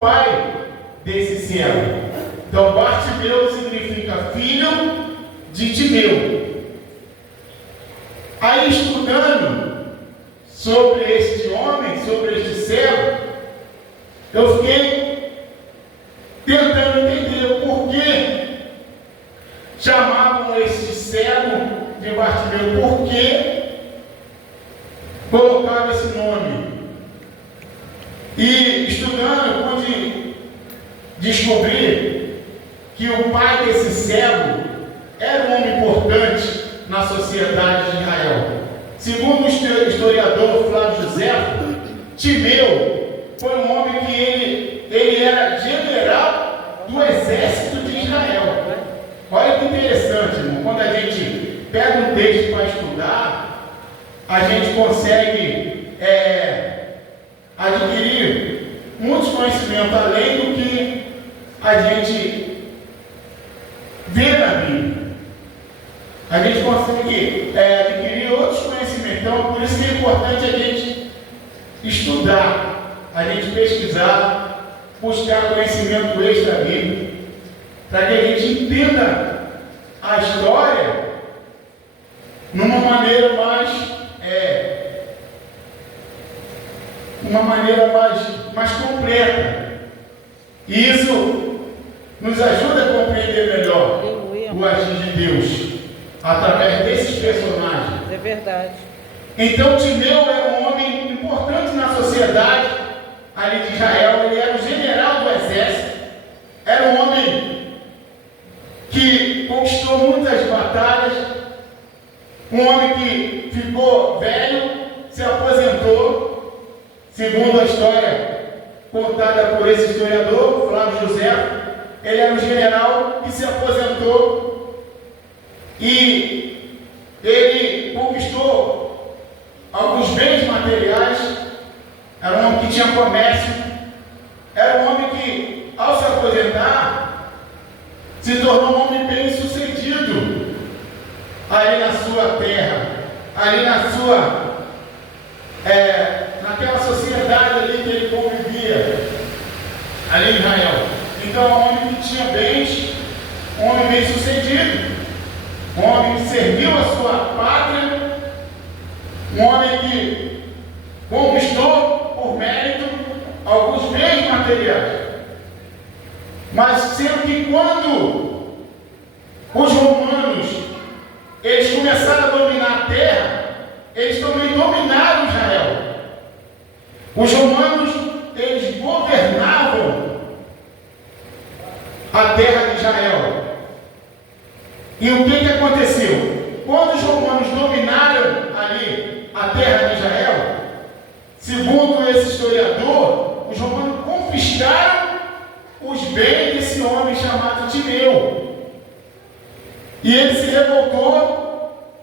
pai desse cego. Então, Bartimeu significa filho de Timeu. Aí, estudando sobre este homem, sobre este cego, eu fiquei tentando entender o porquê chamavam este cego de Bartimeu, por que colocaram esse nome. E estudando, eu pude descobrir que o pai desse cego era um homem importante na sociedade de Israel. Segundo o historiador Flávio José, Timeu foi um homem que ele era general do exército de Israel. Olha que interessante, irmão. Quando a gente pega um texto para estudar, a gente consegue adquirir muitos conhecimentos além do que a gente vê na Bíblia. A gente consegue adquirir outros conhecimentos. Então, por isso que é importante a gente estudar, a gente pesquisar, buscar conhecimento extra bíblico, para que a gente entenda a história numa maneira mais completa. E isso nos ajuda a compreender melhor o agir de Deus através desses personagens. É verdade. Então, Timeu era um homem importante na sociedade ali de Israel. Ele era o general do exército. Era um homem que conquistou muitas batalhas. Um homem que ficou velho, se aposentou. Segundo a história contada por esse historiador, Flávio José, ele era um general que se aposentou e ele conquistou alguns bens materiais. Era um homem que tinha comércio, era um homem que, ao se aposentar, se tornou um homem bem sucedido ali na sua terra, ali naquela sociedade ali que ele convivia, ali em Israel. Então, um homem que tinha bens, um homem bem sucedido, um homem que serviu a sua pátria, um homem que conquistou por mérito alguns bens materiais. Mas sendo que quando os romanos eles começaram a dominar a terra, eles também dominaram Israel. Os romanos, eles governavam a terra de Israel. E o que aconteceu? Quando os romanos dominaram ali a terra de Israel, segundo esse historiador, os romanos confiscaram os bens desse homem chamado Timeu. E ele se revoltou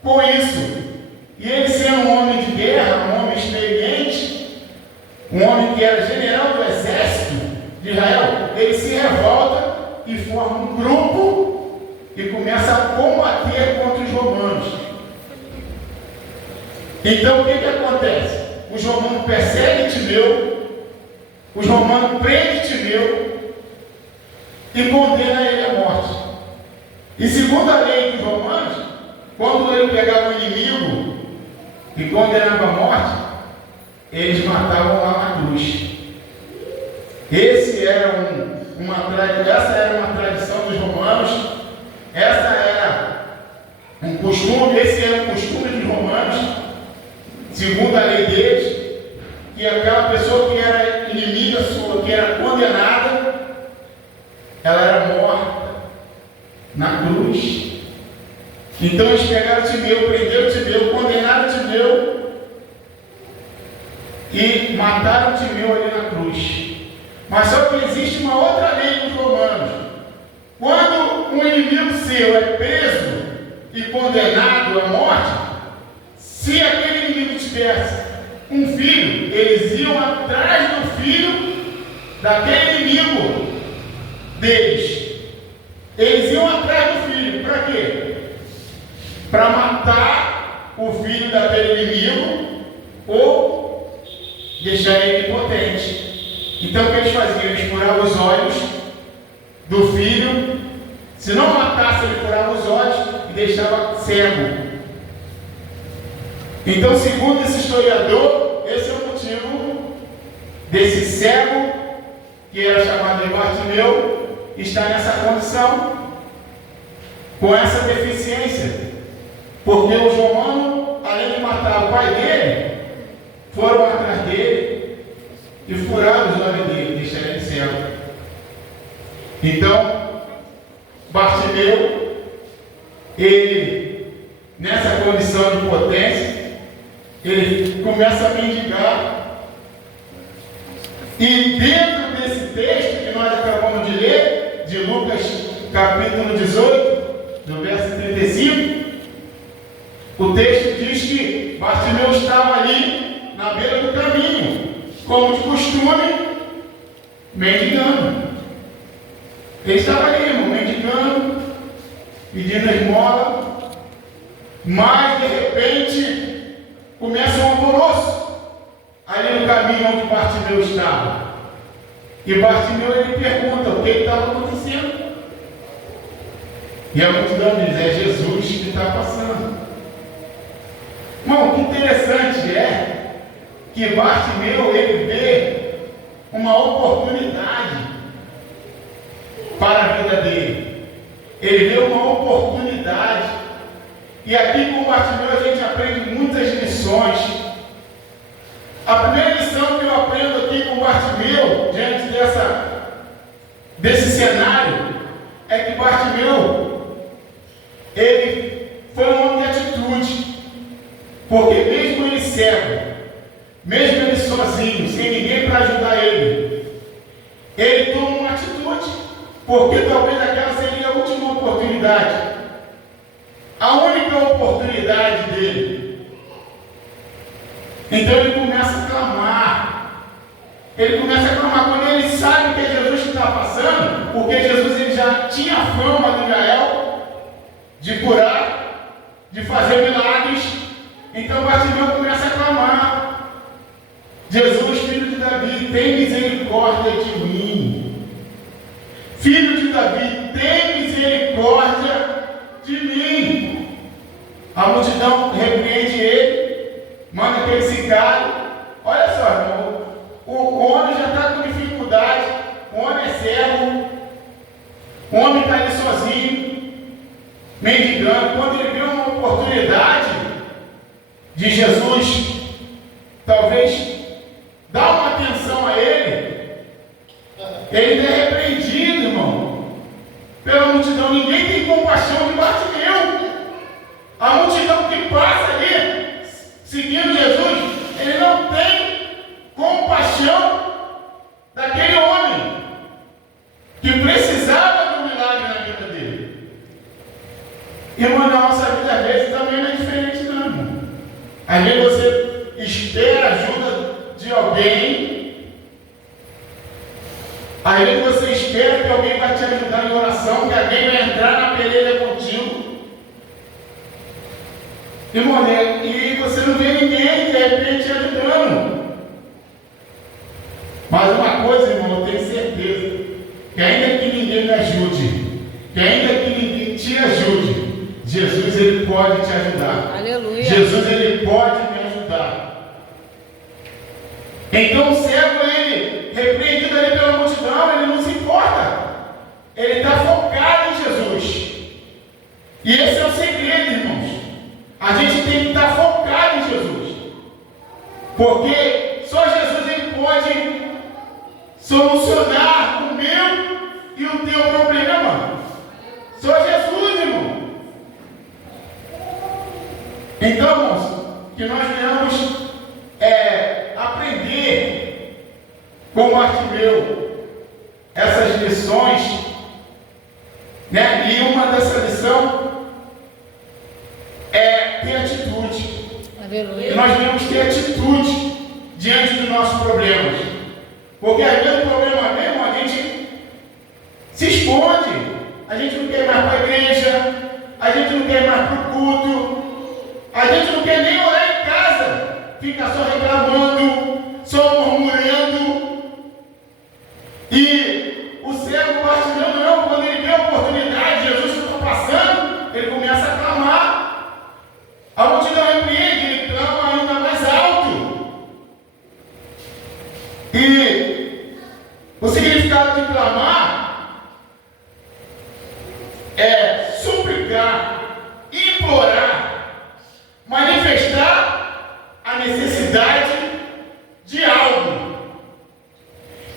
com isso. E ele, sendo um homem de guerra, um homem experiente, um homem que era general do exército de Israel, ele se revolta e forma um grupo e começa a combater contra os romanos. Então, o que acontece? Os romanos perseguem Timeu, os romanos prendem Timeu e condenam ele à morte. E segundo a lei dos romanos, quando ele pegava o inimigo e condenava à morte, eles matavam lá na cruz. Essa era uma tradição dos romanos, essa era um costume, esse era um costume dos romanos, segundo a lei deles, que aquela pessoa que era inimiga sua, que era condenada, ela era morta na cruz. Então eles pegaram Timeu, prenderam Timeu, condenaram Timeu e mataram Timeu ali na cruz. Mas só que existe uma outra lei dos romanos. Quando um inimigo seu é preso e condenado à morte, se aquele inimigo tivesse um filho, eles iam atrás do filho daquele inimigo deles. Eles iam atrás do filho. Para quê? Para matar o filho daquele inimigo ou deixar ele impotente. Então o que eles faziam? Eles furavam os olhos do filho. Se não matasse, ele furava os olhos e deixava cego. Então, segundo esse historiador, esse é o motivo desse cego, que era chamado de Bartimeu, estar nessa condição, com essa deficiência. Porque os romanos, além de matar o pai dele, foram atrás dele e furaram os olhos dele, deixaram ele cego. Então, Bartimeu, ele, nessa condição de potência, ele começa a mendigar. E dentro desse texto que nós acabamos de ler, de Lucas capítulo 18, do verso 35, o texto diz que Bartimeu estava ali na beira do caminho, como de costume, mendigando. Ele estava ali, irmão, mendigando, pedindo esmola, mas de repente começa um alvoroço ali no caminho onde Bartimeu estava. E Bartimeu ele pergunta o que estava acontecendo. E a multidão diz: é Jesus que está passando. Irmão, que interessante é que Bartimeu ele vê uma oportunidade para a vida dele. Ele vê uma oportunidade. E aqui com Bartimeu a gente aprende muitas lições. A primeira lição que eu aprendo aqui com Bartimeu, diante desse cenário, é que Bartimeu, ele foi um homem de atitude. Porque mesmo ele cego, mesmo ele sozinho, sem ninguém para ajudar ele toma uma atitude, porque talvez aquela seria a última oportunidade, a única oportunidade dele. Então ele começa a clamar. Quando ele sabe que é Jesus que está passando, porque Jesus ele já tinha fama de Israel de curar, de fazer milagres. Então Bartimeu começa a clamar: Jesus, filho de Davi, tem misericórdia de mim. Filho de Davi, tem misericórdia de mim. A multidão repreende ele, manda que ele se cale. Olha só, irmão, o homem já está com dificuldade, o homem é cego, o homem está ali sozinho, mendigando. Quando ele vê uma oportunidade de Jesus, talvez dar uma atenção a ele é repreendido, irmão, pela multidão. Ninguém tem compaixão de Bartimeu. A multidão que passa ali, seguindo Jesus, ele não tem compaixão daquele homem que precisava de um milagre na vida dele. Irmão, na nossa vida às vezes também não é diferente, não, irmão. Às vezes você espera a ajuda de alguém, às vezes você espera que alguém vai te ajudar em oração, que alguém vai entrar na peleja contigo, irmão, e você não vê ninguém de repente te ajudando. Mas uma coisa, irmão, eu tenho certeza, que ainda que ninguém me ajude, que ainda que ninguém te ajude, Jesus ele pode te ajudar. Aleluia. Jesus ele pode me ajudar. Então o cego, ele, repreendido ali pela multidão, ele não se importa. Ele está focado em Jesus. E esse é o segredo, irmãos. A gente tem que estar focado em Jesus. Porque só Jesus ele pode solucionar o meu e o teu problema. Só Jesus, irmão. Então, irmãos, que nós venhamos aprender com Bartimeu essas lições, né? E uma dessa lição é ter atitude. Aleluia. Nós devemos ter atitude diante dos nossos problemas. Porque às vezes o problema mesmo, a gente se esconde. A gente não quer mais para a igreja, a gente não quer mais para o culto, a gente não quer nem orar em casa, fica só reclamando, só murmurando. O significado de clamar é suplicar, implorar, manifestar a necessidade de algo.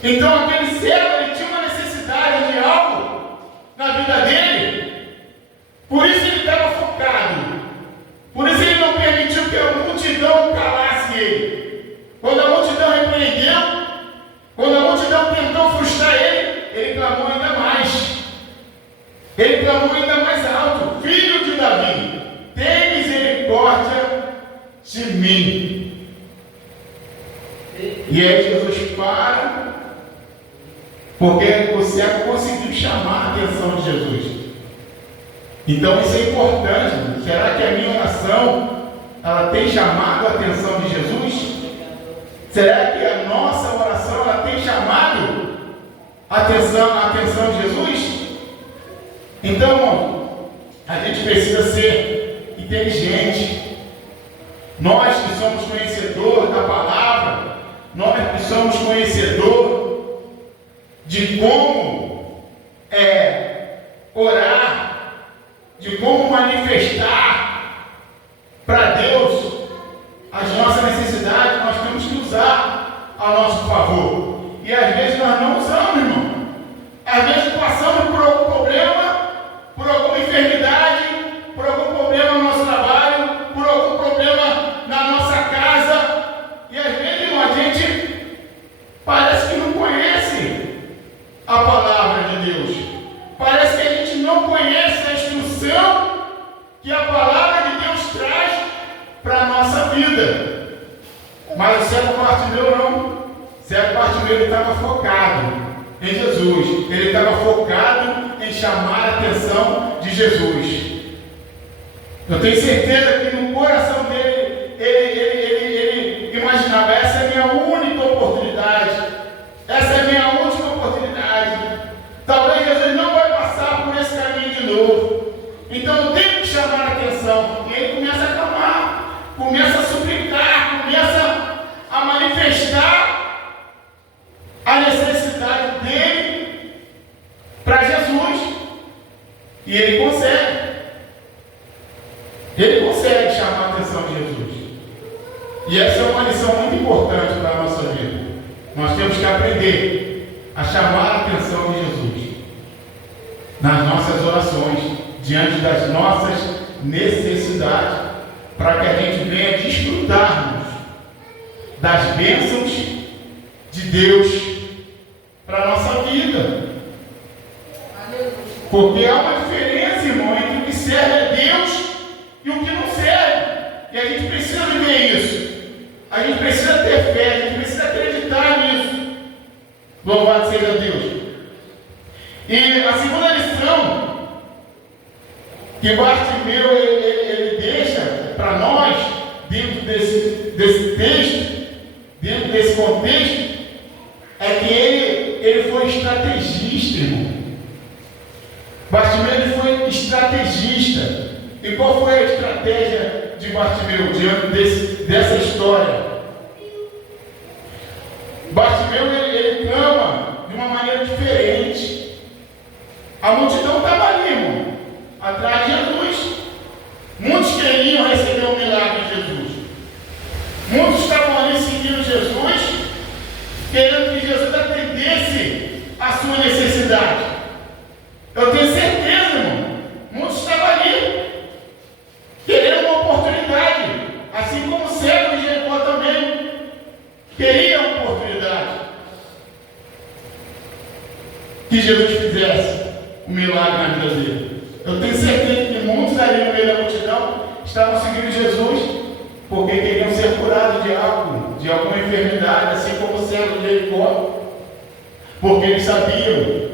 Então aquele servo, ele tinha uma necessidade de algo na vida dele, por isso ele estava focado, por isso ele não permitiu que a multidão calasse ele. Quando a multidão repreendeu, quando a multidão tentou frustrar ele, ele clamou ainda mais. Ele clamou ainda mais alto: Filho de Davi, tem misericórdia de mim. E aí Jesus para, porque o cego conseguiu chamar a atenção de Jesus. Então isso é importante. Será que a minha oração, ela tem chamado a atenção de Jesus? Será que a nossa oração, ela tem chamado a atenção de Jesus? Então, a gente precisa ser inteligente. Nós que somos conhecedores da palavra, nós que somos conhecedores de como orar, de como manifestar para Deus as nossas necessidades, nós temos que usar a nosso favor. E às vezes nós não usamos, irmão. Às vezes passamos por algum problema, por alguma enfermidade, por algum problema no nosso trabalho, por algum problema na nossa casa. E às vezes, irmão, a gente parece que não conhece a palavra de Deus. Parece que a gente não conhece a instrução que a palavra de Deus traz para a nossa vida. Mas o cego Bartimeu não. O cego Bartimeu, ele estava focado em Jesus. Ele estava focado em chamar a atenção de Jesus. Eu tenho certeza que no coração dele, ele imaginava: essa é a minha única oportunidade. Essa é a minha última oportunidade. Talvez Jesus não vai passar por esse caminho de novo. Então eu tenho que chamar a atenção. E ele começa a clamar, começa a suplicar, começa a manifestar a necessidade dele para Jesus. E ele consegue. Ele consegue chamar a atenção de Jesus. E essa é uma lição muito importante para a nossa vida. Nós temos que aprender a chamar a atenção de Jesus nas nossas orações, diante das nossas necessidades, para que a gente venha desfrutarmos das bênçãos de Deus para a nossa vida. Porque há uma diferença, irmão, entre o que serve a Deus e o que não serve. E a gente precisa viver isso. A gente precisa ter fé, a gente precisa acreditar nisso. Louvado seja Deus. E a segunda lição que Bartimeu ele deixa para nós, dentro desse texto, dentro desse contexto, é que ele foi estrategista, irmão. Bartimeu ele foi estrategista. E qual foi a estratégia de Bartimeu diante dessa história? Bartimeu ele clama de uma maneira diferente. A multidão estava ali, irmão, atrás de Jesus. Muitos queriam receber o milagre de Jesus. Muitos estavam ali seguindo Jesus, querendo que Jesus atendesse a sua necessidade. Eu tenho certeza, irmão, muitos estavam ali querendo uma oportunidade, assim como o cego de Jericó também queria uma oportunidade que Jesus fizesse um milagre na vida dele. Eu tenho certeza que muitos ali no meio da multidão estavam seguindo Jesus porque queriam ser curados de algo, de alguma enfermidade, assim como o cego de Jericó, porque eles sabiam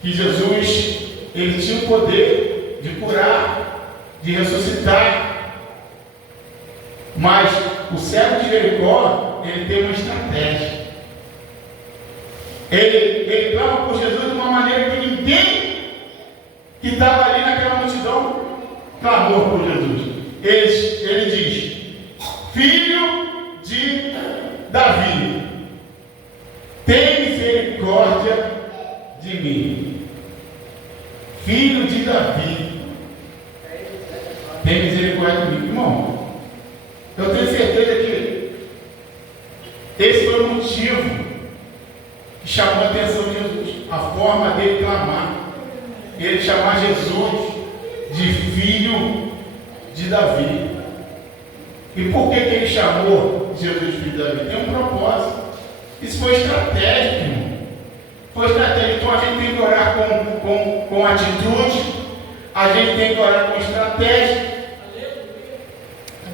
que Jesus ele tinha o poder de curar, de ressuscitar. Mas o cego de Jericó, ele tem uma estratégia. Ele clama por Jesus de uma maneira que ninguém que estava ali naquela multidão clamou por Jesus. Ele diz: Filho de Davi, tem misericórdia de mim, filho de Davi, tem misericórdia de mim. Irmão, eu tenho certeza que esse foi o motivo que chamou a atenção de Jesus, a forma dele clamar, ele chamar Jesus de filho de Davi. E por que ele chamou Jesus de filho de Davi? Tem um propósito. Isso foi estratégico, irmão. Foi estratégico. Então a gente tem que orar com atitude, a gente tem que orar com estratégia.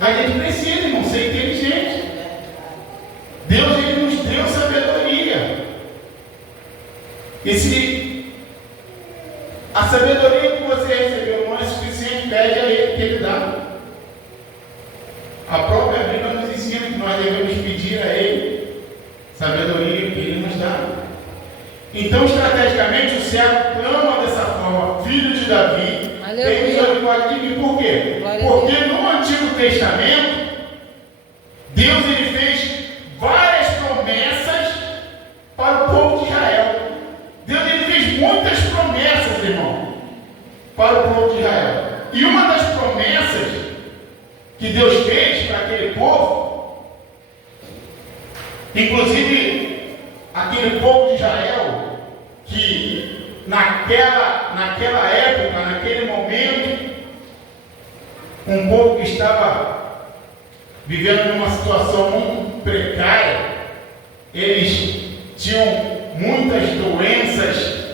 A gente precisa, irmão, ser inteligente. Deus, ele nos deu sabedoria. E se a sabedoria que você recebeu não é suficiente, pede a ele que ele dá. A própria Bíblia nos ensina que nós devemos pedir a ele sabedoria que ele nos dá. Então, estrategicamente, o servo clama dessa forma: filho de Davi, tem misericórdia de mim. Por quê? Porque no Antigo Testamento, Deus ele fez várias promessas para o povo de Israel. Deus ele fez muitas promessas, irmão, para o povo de Israel. E uma das promessas que Deus fez para aquele povo, inclusive aquele povo de Israel, que naquela época, naquele momento, um povo que estava vivendo numa situação muito precária, eles tinham muitas doenças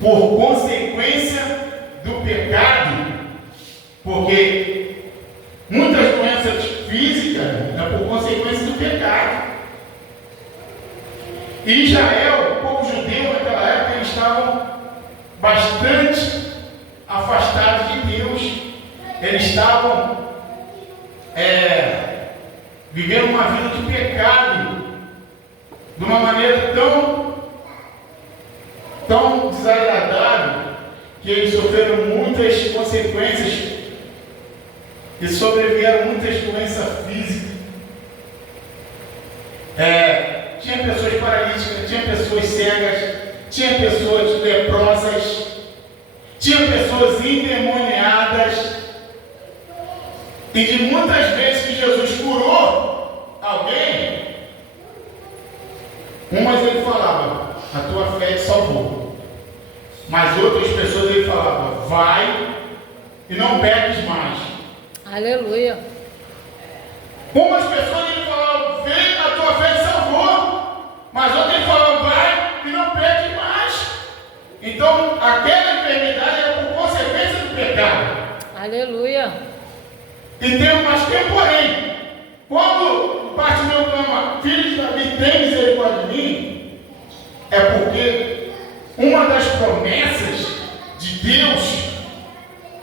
por consequência do pecado, porque muitas doenças físicas é por consequência do pecado. E Israel, o povo judeu naquela época, eles estavam bastante afastados de Deus. Eles estavam vivendo uma vida de pecado de uma maneira tão desagradável que eles sofreram muitas consequências e sobrevieram muitas doenças físicas. Tinha pessoas paralíticas, tinha pessoas cegas, tinha pessoas leprosas, tinha pessoas endemoniadas. E de muitas vezes que Jesus curou alguém, umas ele falava: a tua fé te salvou. Mas outras pessoas ele falava: vai e não peques mais. Aleluia. Umas pessoas ele falava: vem, a tua fé te salvou. Mas outras ele falava: vai e não peques mais. Então aquela enfermidade era por consequência do pecado. Aleluia. Mas tem porém, quando Bartimeu clama: filho de Davi, tem misericórdia de mim, é porque uma das promessas de Deus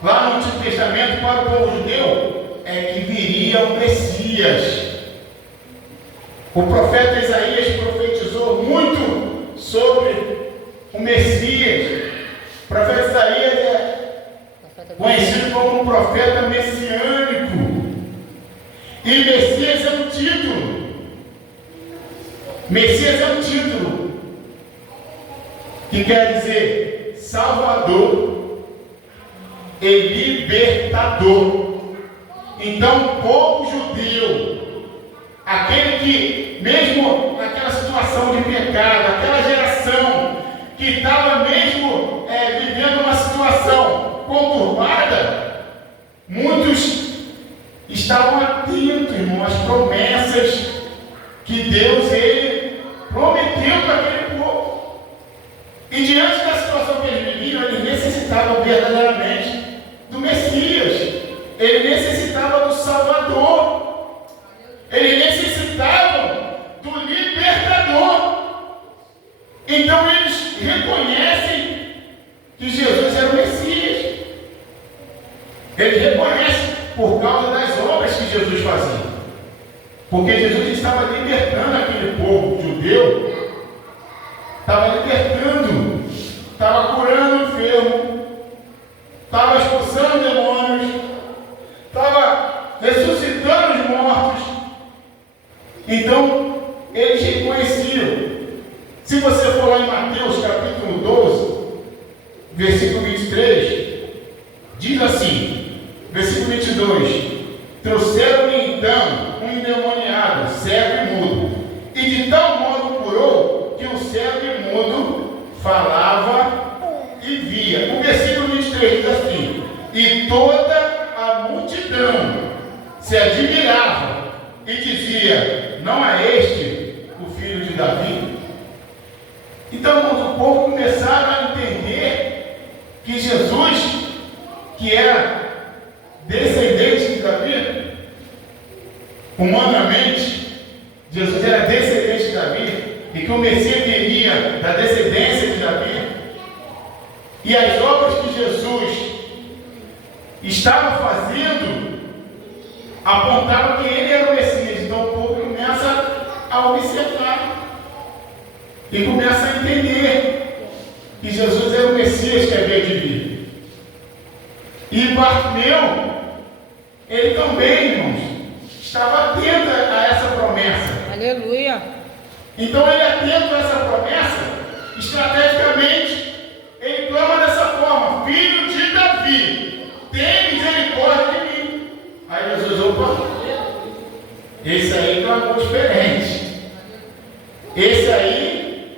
lá no Antigo Testamento para o povo judeu é que viria o Messias. O profeta Isaías profetizou muito sobre o Messias. O profeta Isaías é conhecido como um profeta messiânico. E Messias é um título. Messias é um título que quer dizer Salvador e Libertador. Então, o povo judeu, aquele que, mesmo naquela situação de pecado, aquela geração que estava mesmo vivendo uma situação conturbada, muitos estavam atentos, irmão, às promessas que Deus ele prometeu para aquele povo. E diante da situação que eles viviam, eles necessitavam verdadeiramente do Messias. Ele necessitava do Salvador. Ele necessitava do Libertador. Então eles reconhecem que Jesus era o Messias. Eles reconhecem por causa das obras que Jesus fazia. Porque Jesus estava libertando aquele povo judeu. Estava libertando. Estava curando o enfermo. Estava expulsando demônios. Estava ressuscitando os mortos. Então, eles reconheciam. Se você você for lá em Mateus capítulo 12, versículo 23, diz assim, versículo 22, trouxeram-lhe então um endemoniado, cego e mudo, e de tal modo curou que o cego e mudo falava e via. O versículo 23 diz assim, e toda a multidão se admirava e dizia, não é este o filho de Davi? Então, irmãos, o povo começaram a entender que Jesus, que era descendente de Davi, humanamente, Jesus era descendente de Davi, e que o Messias viria da descendência de Davi, e as obras que Jesus estava fazendo apontavam que ele era o Messias. Então o povo começa a observar e começa a entender que Jesus era o Messias que havia de vir. E Bartimeu, ele também, irmãos, estava atento a essa promessa. Aleluia. Então ele, atento a essa promessa, estrategicamente, ele clama dessa forma, filho de Davi, tem misericórdia de mim. Aí Jesus, opa, esse aí clamou diferente. Esse aí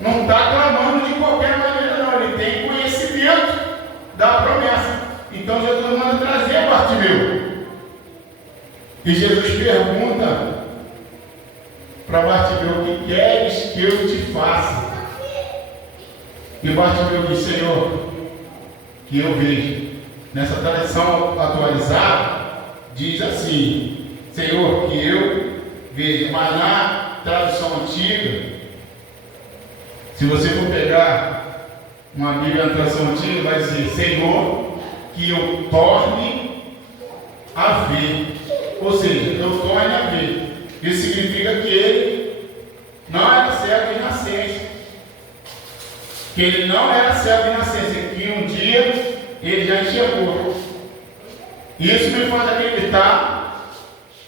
não está clamando de qualquer maneira não, ele tem conhecimento da promessa. Então Jesus manda trazer Bartimeu. E Jesus pergunta para Bartimeu, o que queres que eu te faça? E Bartimeu diz, Senhor, que eu vejo. Nessa tradução atualizada, diz assim, Senhor, que eu vejo. Mas na tradução antiga, se você for pegar uma Bíblia na tradução antiga, vai dizer, Senhor, que eu torne a ver. Ou seja, eu torne a ver. Isso significa que ele não era cego de nascença. Que ele não era cego de nascença. Que um dia ele já enxergou. Isso me faz acreditar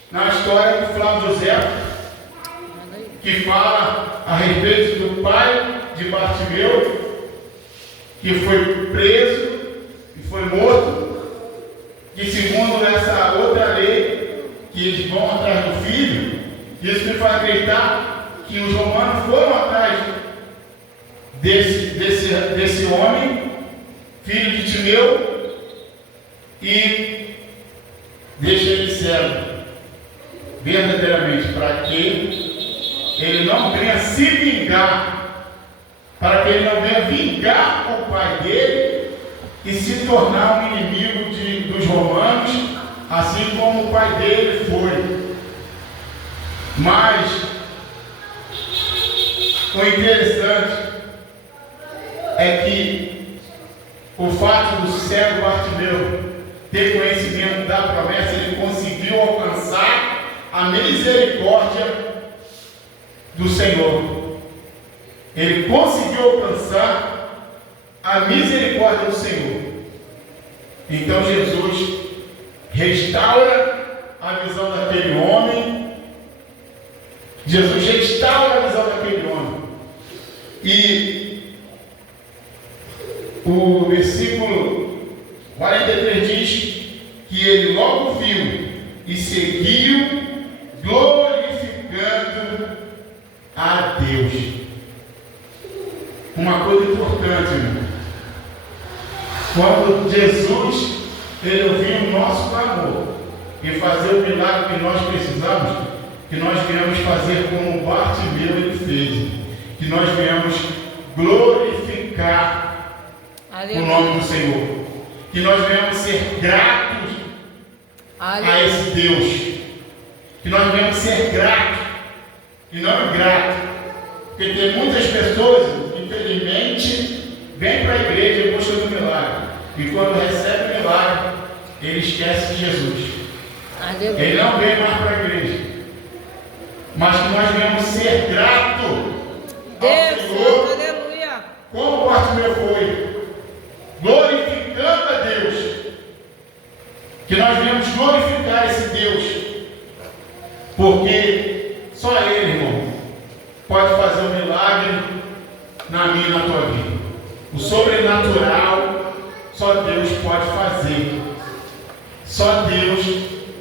na história de Flávio José, que fala a respeito do pai de Bartimeu, que foi preso e foi morto, que segundo essa outra lei, que eles vão atrás do filho, isso me faz acreditar que os romanos foram atrás desse homem, filho de Timeu, e deixa ele cego, verdadeiramente, para que ele não venha se vingar, para que ele não venha vingar o pai dele e se tornar um inimigo dos romanos, assim como o pai dele foi. Mas o interessante é que o fato do cego Bartimeu ter conhecimento da promessa, ele conseguiu alcançar a misericórdia do Senhor. Ele conseguiu alcançar a misericórdia do Senhor. Então Jesus restaura a visão daquele homem. Jesus restaura a visão daquele homem. E o versículo 43 diz que ele logo viu e seguiu glorificando a Deus. Uma coisa importante, irmão. Quando Jesus ele ouviu o nosso clamor e fazer o milagre que nós precisamos, que nós viemos fazer como Bartimeu ele fez, que nós viemos glorificar o nome do Senhor, que nós viemos ser gratos a esse Deus, que nós viemos ser gratos e não ingratos, porque tem muitas pessoas, infelizmente, vêm para a igreja em busca do milagre, e quando recebe o milagre, ele esquece de Jesus. Ele não vem mais para a igreja, mas que nós venhamos ser gratos ao Senhor, aleluia, como o Bartimeu foi, glorificando a Deus, que nós venhamos glorificar esse Deus, porque só Ele, irmão, pode fazer um milagre na minha e na tua vida. O sobrenatural só Deus pode fazer. Só Deus,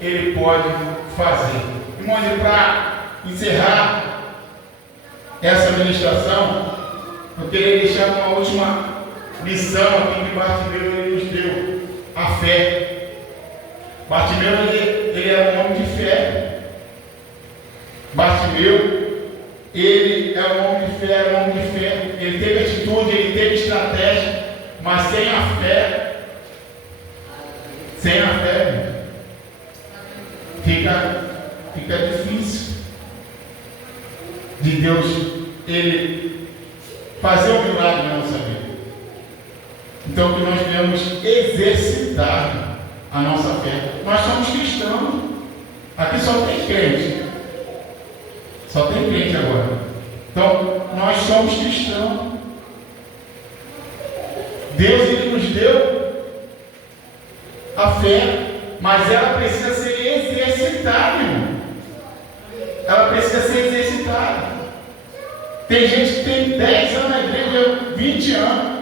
Ele pode fazer. Irmãos, e para encerrar essa ministração, eu queria deixar uma última lição aqui que Bartimeu nos deu: a fé. Bartimeu, ele era um homem de fé. Bartimeu, ele é um homem de fé, era um homem de fé. Ele teve atitude, ele teve estratégia, mas sem a fé, fica difícil de Deus Ele fazer um milagre na nossa vida. Então que nós devemos exercitar a nossa fé. Nós somos cristãos. Aqui só tem crente. Só tem crente agora. Então nós somos cristãos. Deus Ele nos deu a fé, mas ela precisa ser exercitada, irmão. Ela precisa ser exercitada. Tem gente que tem 10 anos na igreja, 20 anos.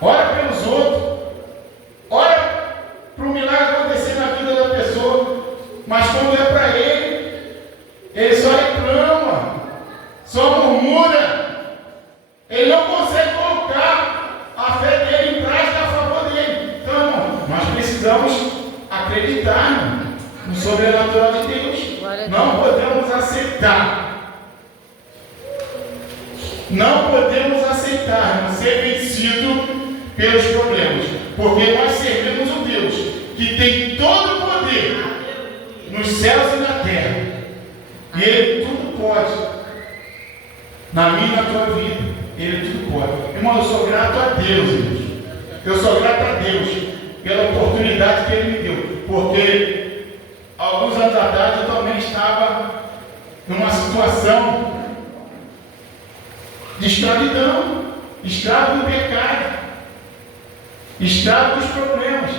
Ora pelos outros. Ora para o milagre acontecer na vida da pessoa. Mas quando é para ele só reclama, só murmura. Ele não consegue colocar a fé dele em prática a favor dele. Então, irmão, nós precisamos acreditar no sobrenatural de Deus. Não podemos aceitar. Não podemos aceitar ser vencido pelos problemas, porque nós servimos um Deus que tem todo o poder nos céus e na terra, e Ele tudo pode na minha e na tua vida. Ele tudo pode. Irmão, eu sou grato a Deus, irmãos. Eu sou grato a Deus pela oportunidade que Ele me deu, porque alguns anos atrás eu também estava numa situação de escravidão, escravo do pecado, escravo dos problemas.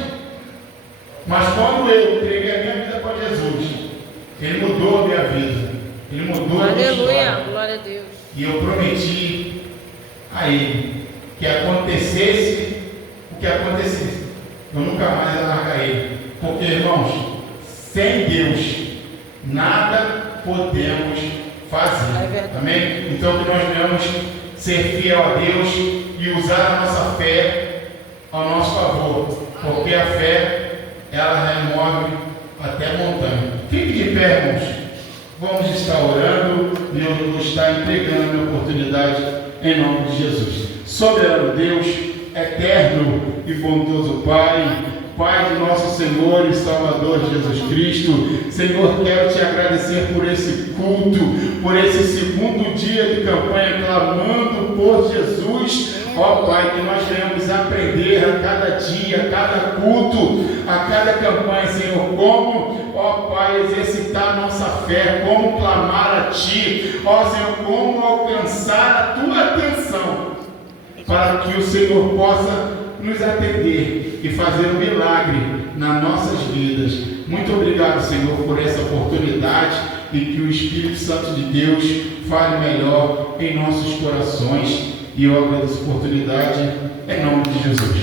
Mas quando eu entreguei a minha vida para Jesus, Ele mudou a minha vida, Ele mudou a minha história. Aleluia, glória a Deus. E eu prometi a Ele que acontecesse o que acontecesse, eu nunca mais ia largar Ele, porque, irmãos, sem Deus nada podemos fazer. Amém? Então que nós devemos ser fiel a Deus e usar a nossa fé ao nosso favor, porque a fé ela remove até montanha. Fique de pé, irmãos. Vamos estar orando e eu vou estar entregando a oportunidade em nome de Jesus. Soberano Deus, eterno e bondoso Pai, Pai do nosso Senhor e Salvador Jesus Cristo, Senhor, quero te agradecer por esse culto, por esse segundo dia de campanha, clamando por Jesus. Ó Pai, que nós venhamos aprender a cada dia, a cada culto, a cada campanha, Senhor, como, ó Pai, exercitar a nossa fé, como clamar a Ti, ó Senhor, como alcançar a Tua atenção, para que o Senhor possa nos atender e fazer um milagre nas nossas vidas. Muito obrigado, Senhor, por essa oportunidade e que o Espírito Santo de Deus fale melhor em nossos corações. E eu agradeço a oportunidade em nome de Jesus.